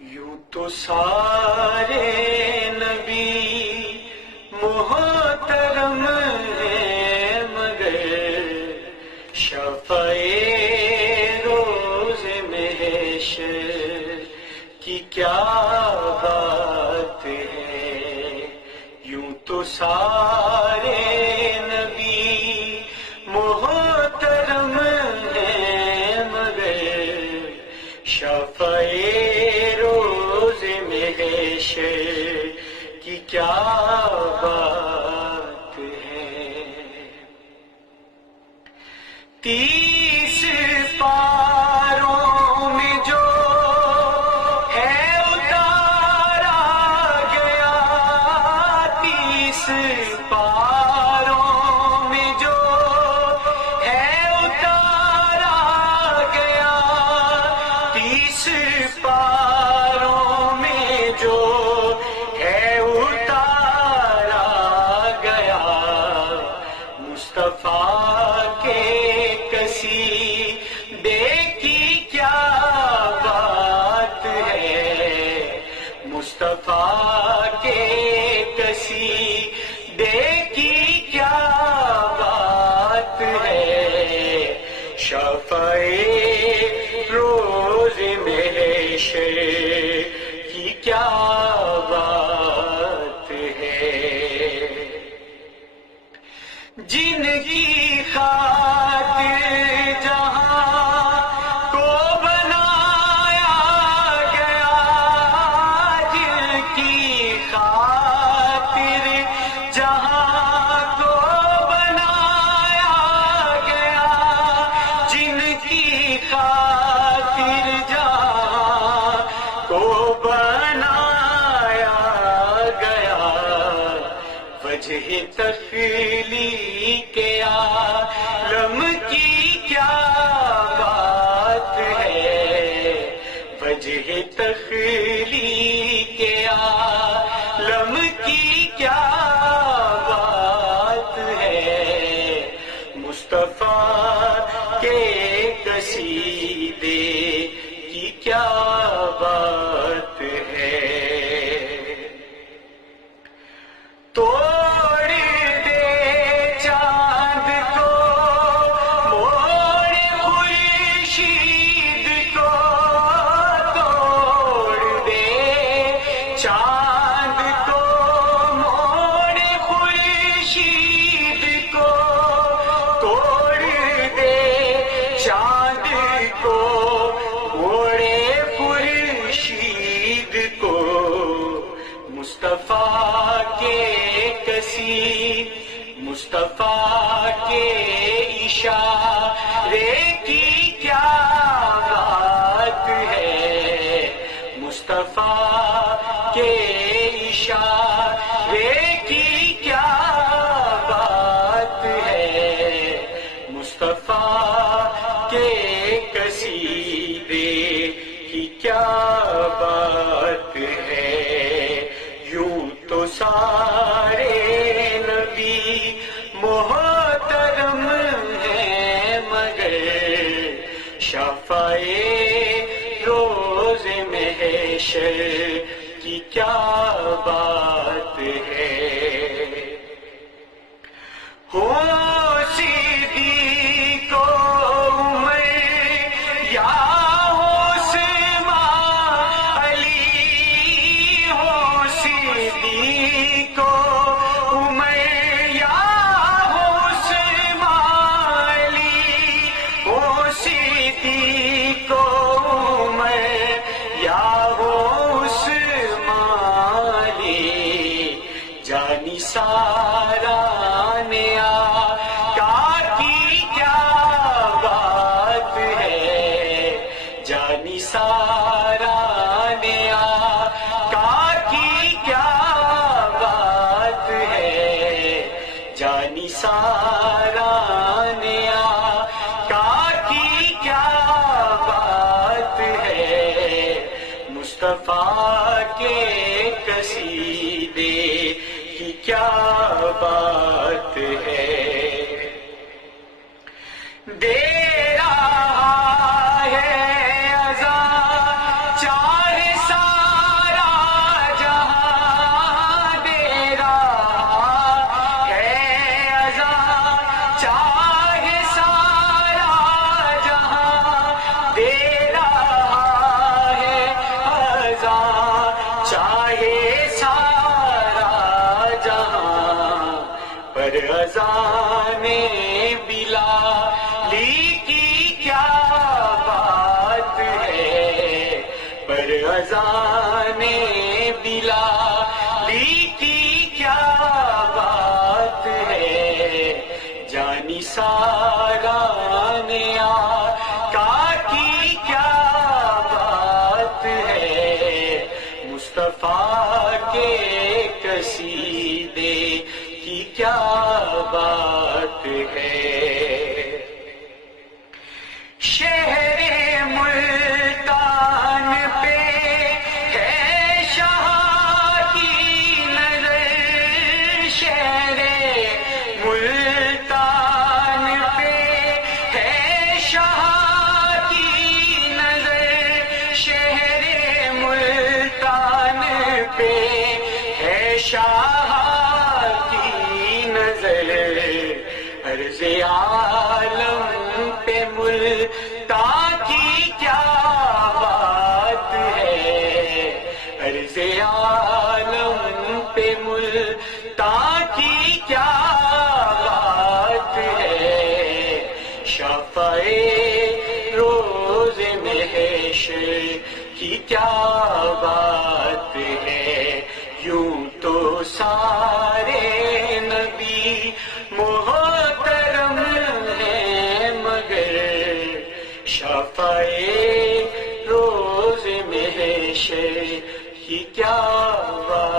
یوں تو سارے نبی محترم ہیں مگر شفیع روز محشر کی کیا بات ہے۔ یوں تو سارے نبی محترم ہیں مگر شفیع روز محشر کی کیا بات ہے۔ 30 پاروں میں جو ہے اتارا گیا، 30 پاروں میں جو ہے اتارا گیا، 30 پاروں میں جو ہے اتارا گیا، مصطفیٰ کے قصیدے کی کیا بات ہے۔ مصطفیٰ کے قصیدے کی کیا بات ہے۔ شفیع روز محشر کی کیا بات ہے۔ جن کی خاطر جہاں کو بنایا گیا، جن کی خاطر جہاں کو بنایا گیا، جن کی خاطر جہاں کو بنایا گیا، وجہ تخلیق عالم کی کیا بات ہے۔ وجہ تخلیق عالم کی کیا بات ہے۔ مصطفیٰ کے قصیدے کی کیا بات ہے۔ توڑ دے چاند کو، موڑ خورشید کو، توڑ دے چاند کو، موڑ خورشید کو، توڑ دے چاند کو، موڑ خورشید کو، مصطفیٰ کے مصطفیٰ کے اشارے کی کیا بات ہے۔ مصطفیٰ کے اشارے کی کیا بات ہے۔ مصطفیٰ کے قصیدے کی کیا بات ہے۔ یوں تو سارے نبی محترم ہیں مگر شفیع روز محشر کی کیا بات ہے۔ ہو صدیق و عمر یا جانی سارا نیا کا کی کیا بات ہے۔ جانی سارا نیا کا کی کیا بات ہے۔ جانی سارا نیا کا کی کیا بات ہے۔ مصطفیٰ کے قصیدے کی کیا بات ہے۔ دے رہا ہے اذان 4 سال اذان بلالی کی کیا بات ہے، پر اذان بلالی کی کیا بات ہے، جانی سارا نے آقا کی کیا بات ہے، مصطفیٰ کے قصیدے کی کیا بات ہے۔ شہر ملتان پہ ہے شاہ کی نظر، شہر ملتان پہ ہے شاہ کی نظر، شہر ملتان پہ ہے شاہ کی نظر، عرض عالم پہ ملتان کی کیا بات ہے، عرض عالم پہ ملتان کی کیا بات ہے، شفاع روز محشر کی کیا بات ہے، یوں تو سارے نبی محترم ہیں مگر شفاع روز محشر کی کیا بات